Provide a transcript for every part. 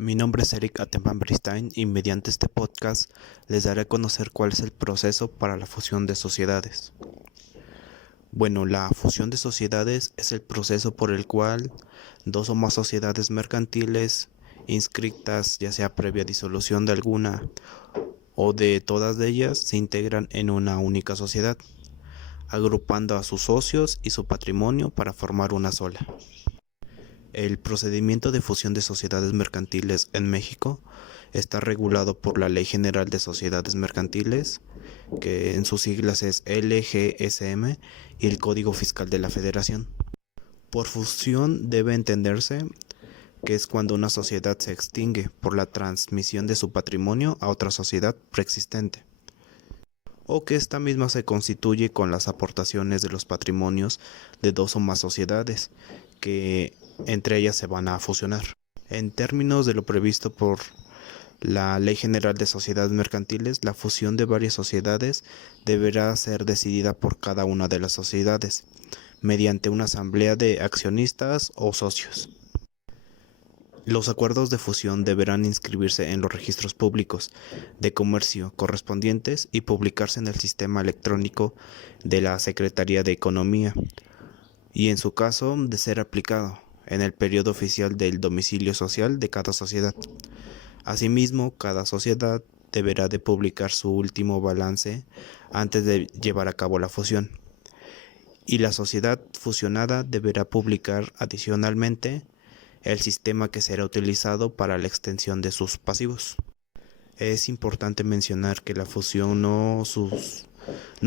Mi nombre es Eric Atempan Bristain y mediante este podcast les daré a conocer cuál es el proceso para la fusión de sociedades. Bueno, la fusión de sociedades es el proceso por el cual dos o más sociedades mercantiles inscritas, ya sea previa disolución de alguna o de todas de ellas, se integran en una única sociedad, agrupando a sus socios y su patrimonio para formar una sola. El procedimiento de fusión de sociedades mercantiles en México está regulado por la Ley General de Sociedades Mercantiles, que en sus siglas es LGSM, y el Código Fiscal de la Federación. Por fusión debe entenderse que es cuando una sociedad se extingue por la transmisión de su patrimonio a otra sociedad preexistente, o que esta misma se constituye con las aportaciones de los patrimonios de dos o más sociedades, que entre ellas se van a fusionar. En términos de lo previsto por la Ley General de Sociedades Mercantiles, la fusión de varias sociedades deberá ser decidida por cada una de las sociedades, mediante una asamblea de accionistas o socios. Los acuerdos de fusión deberán inscribirse en los registros públicos de comercio correspondientes y publicarse en el sistema electrónico de la Secretaría de Economía, y en su caso de ser aplicado en el periodo oficial del domicilio social de cada sociedad. Asimismo, cada sociedad deberá de publicar su último balance antes de llevar a cabo la fusión, y la sociedad fusionada deberá publicar adicionalmente el sistema que será utilizado para la extensión de sus pasivos. Es importante mencionar que la fusión no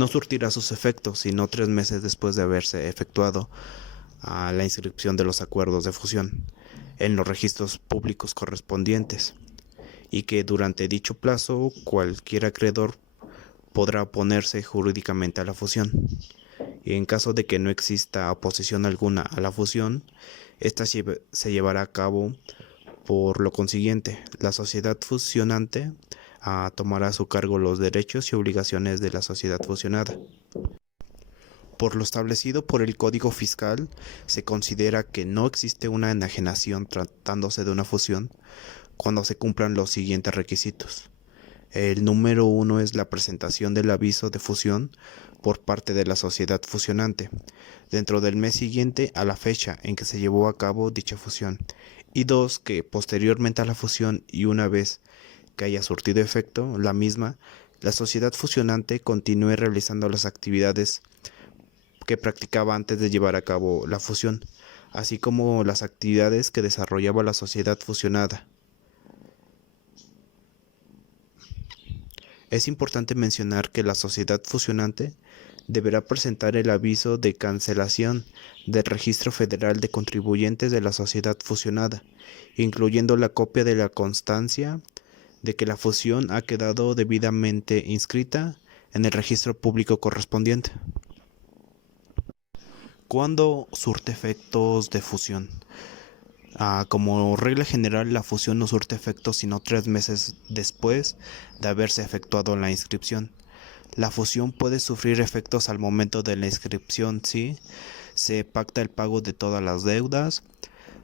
surtirá sus efectos sino 3 meses después de haberse efectuado la inscripción de los acuerdos de fusión en los registros públicos correspondientes, y que durante dicho plazo cualquier acreedor podrá oponerse jurídicamente a la fusión. Y en caso de que no exista oposición alguna a la fusión, esta se llevará a cabo. Por lo consiguiente, la sociedad fusionante tomará a su cargo los derechos y obligaciones de la sociedad fusionada. Por lo establecido por el Código Fiscal, se considera que no existe una enajenación tratándose de una fusión cuando se cumplan los siguientes requisitos. El número 1 es la presentación del aviso de fusión por parte de la sociedad fusionante dentro del mes siguiente a la fecha en que se llevó a cabo dicha fusión, y 2, que posteriormente a la fusión y una vez que haya surtido efecto la misma, la sociedad fusionante continúe realizando las actividades que practicaba antes de llevar a cabo la fusión, así como las actividades que desarrollaba la sociedad fusionada. Es importante mencionar que la sociedad fusionante deberá presentar el aviso de cancelación del Registro Federal de Contribuyentes de la sociedad fusionada, incluyendo la copia de la constancia de que la fusión ha quedado debidamente inscrita en el registro público correspondiente. ¿Cuándo surte efectos de fusión? Como regla general, la fusión no surte efectos sino 3 meses después de haberse efectuado la inscripción. La fusión puede sufrir efectos al momento de la inscripción si se pacta el pago de todas las deudas,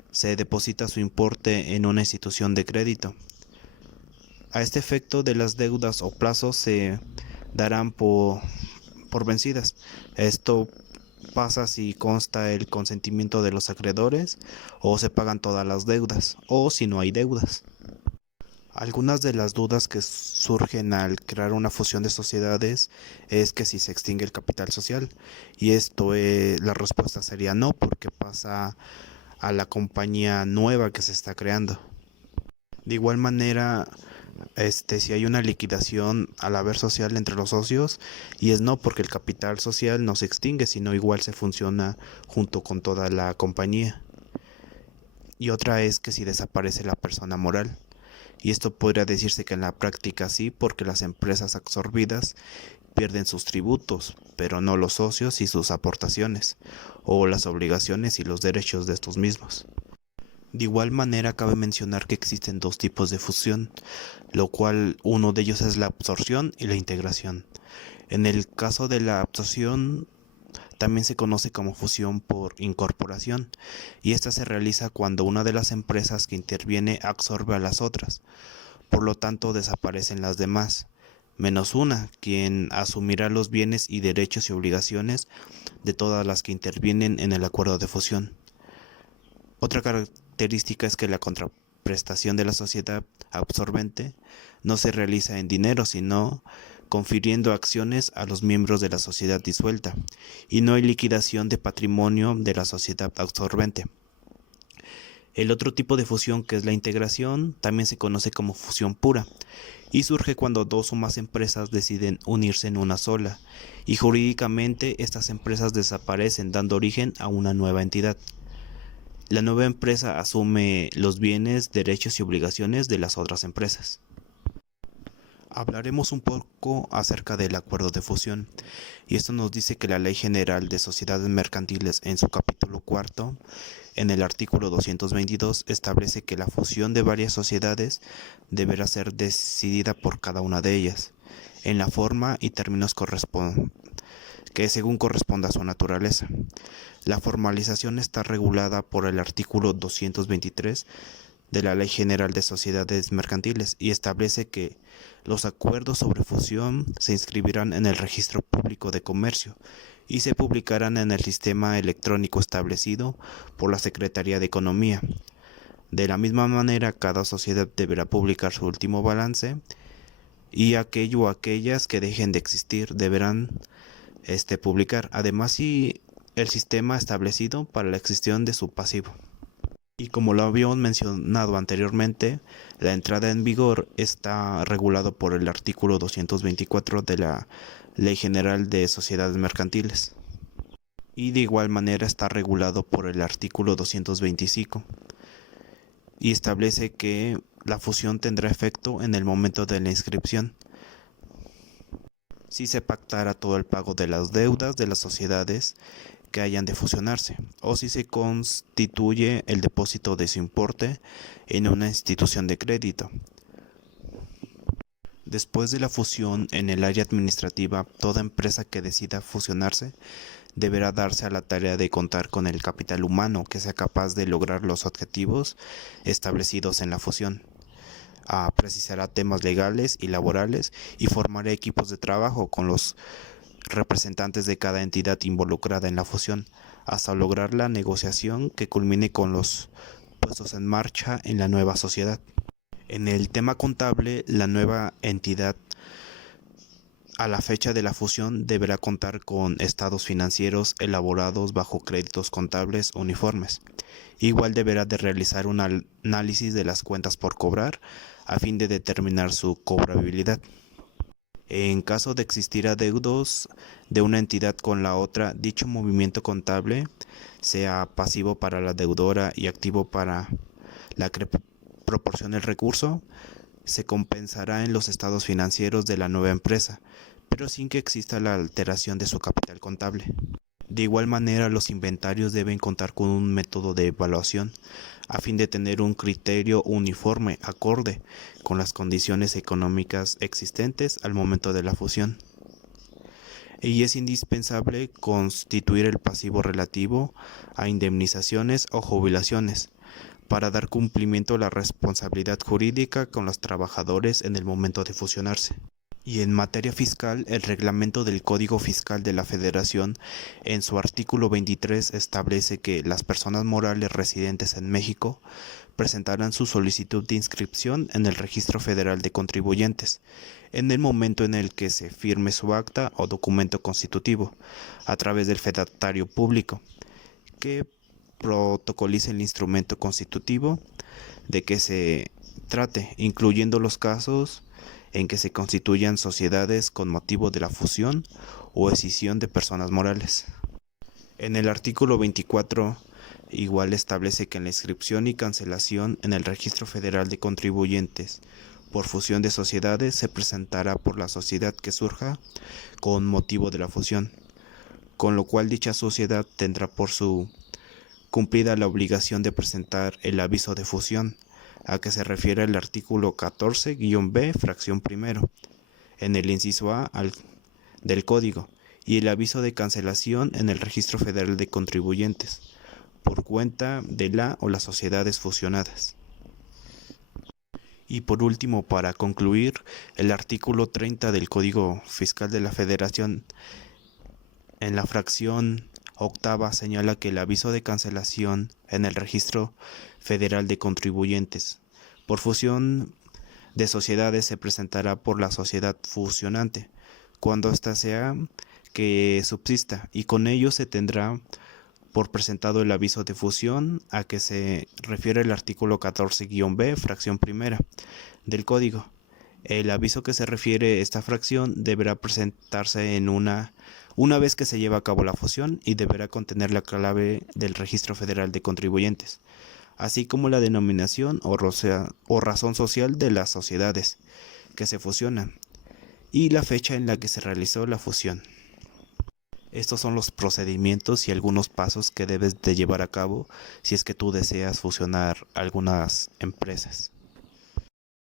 se deposita su importe en una institución de crédito. A este efecto de las deudas o plazos se darán por vencidas. Esto pasa si consta el consentimiento de los acreedores o se pagan todas las deudas o si no hay deudas. Algunas de las dudas que surgen al crear una fusión de sociedades es que si se extingue el capital social, y la respuesta sería no, porque pasa a la compañía nueva que se está creando. De igual manera, si hay una liquidación al haber social entre los socios, y es no, porque el capital social no se extingue, sino igual se funciona junto con toda la compañía. Y otra es que si desaparece la persona moral, y esto podría decirse que en la práctica sí, porque las empresas absorbidas pierden sus tributos, pero no los socios y sus aportaciones, o las obligaciones y los derechos de estos mismos. De igual manera, cabe mencionar que existen 2 tipos de fusión, lo cual uno de ellos es la absorción y la integración. En el caso de la absorción, También se conoce como fusión por incorporación, y esta se realiza cuando una de las empresas que interviene absorbe a las otras, por lo tanto desaparecen las demás, menos una, quien asumirá los bienes y derechos y obligaciones de todas las que intervienen en el acuerdo de fusión. Otra característica es que la contraprestación de la sociedad absorbente no se realiza en dinero, sino confiriendo acciones a los miembros de la sociedad disuelta, y no hay liquidación de patrimonio de la sociedad absorbente. El otro tipo de fusión, que es la integración, también se conoce como fusión pura, y surge cuando dos o más empresas deciden unirse en una sola, y jurídicamente estas empresas desaparecen, dando origen a una nueva entidad. La nueva empresa asume los bienes, derechos y obligaciones de las otras empresas. Hablaremos un poco acerca del acuerdo de fusión, y esto nos dice que la Ley General de Sociedades Mercantiles, en su capítulo cuarto, en el artículo 222, establece que la fusión de varias sociedades deberá ser decidida por cada una de ellas, en la forma y términos que según corresponda a su naturaleza. La formalización está regulada por el artículo 223 de la Ley General de Sociedades Mercantiles y establece que los acuerdos sobre fusión se inscribirán en el Registro Público de Comercio y se publicarán en el sistema electrónico establecido por la Secretaría de Economía. De la misma manera, cada sociedad deberá publicar su último balance, y aquello o aquellas que dejen de existir deberán publicar, además, y el sistema establecido para la extinción de su pasivo. Y como lo habíamos mencionado anteriormente, la entrada en vigor está regulado por el artículo 224 de la Ley General de Sociedades Mercantiles. Y de igual manera está regulado por el artículo 225 y establece que la fusión tendrá efecto en el momento de la inscripción, si se pactara todo el pago de las deudas de las sociedades que hayan de fusionarse, o si se constituye el depósito de su importe en una institución de crédito. Después de la fusión en el área administrativa, toda empresa que decida fusionarse deberá darse a la tarea de contar con el capital humano que sea capaz de lograr los objetivos establecidos en la fusión. Precisará temas legales y laborales y formará equipos de trabajo con los representantes de cada entidad involucrada en la fusión, hasta lograr la negociación que culmine con los puestos en marcha en la nueva sociedad. En el tema contable, la nueva entidad a la fecha de la fusión deberá contar con estados financieros elaborados bajo créditos contables uniformes. Igual deberá de realizar un análisis de las cuentas por cobrar a fin de determinar su cobrabilidad. En caso de existir adeudos de una entidad con la otra, dicho movimiento contable sea pasivo para la deudora y activo para la que proporcione el recurso, se compensará en los estados financieros de la nueva empresa, pero sin que exista la alteración de su capital contable. De igual manera, los inventarios deben contar con un método de evaluación a fin de tener un criterio uniforme acorde con las condiciones económicas existentes al momento de la fusión. Y es indispensable constituir el pasivo relativo a indemnizaciones o jubilaciones para dar cumplimiento a la responsabilidad jurídica con los trabajadores en el momento de fusionarse. Y en materia fiscal, el reglamento del Código Fiscal de la Federación, en su artículo 23, establece que las personas morales residentes en México presentarán su solicitud de inscripción en el Registro Federal de Contribuyentes en el momento en el que se firme su acta o documento constitutivo a través del fedatario público, que protocolice el instrumento constitutivo de que se trate, incluyendo los casos en que se constituyan sociedades con motivo de la fusión o escisión de personas morales. En el artículo 24 igual establece que en la inscripción y cancelación en el Registro Federal de Contribuyentes por fusión de sociedades se presentará por la sociedad que surja con motivo de la fusión, con lo cual dicha sociedad tendrá por su cumplida la obligación de presentar el aviso de fusión, a que se refiere el artículo 14-B, fracción primero, en el inciso A del Código, y el aviso de cancelación en el Registro Federal de Contribuyentes por cuenta de la o las sociedades fusionadas. Y por último, para concluir, el artículo 30 del Código Fiscal de la Federación, en la fracción octava, señala que el aviso de cancelación en el Registro Federal de Contribuyentes por fusión de sociedades se presentará por la sociedad fusionante, cuando ésta sea que subsista, y con ello se tendrá por presentado el aviso de fusión a que se refiere el artículo 14-B, fracción primera del Código. El aviso que se refiere a esta fracción deberá presentarse en una vez que se lleva a cabo la fusión y deberá contener la clave del Registro Federal de Contribuyentes, así como la denominación o razón social de las sociedades que se fusionan y la fecha en la que se realizó la fusión. Estos son los procedimientos y algunos pasos que debes de llevar a cabo si es que tú deseas fusionar algunas empresas.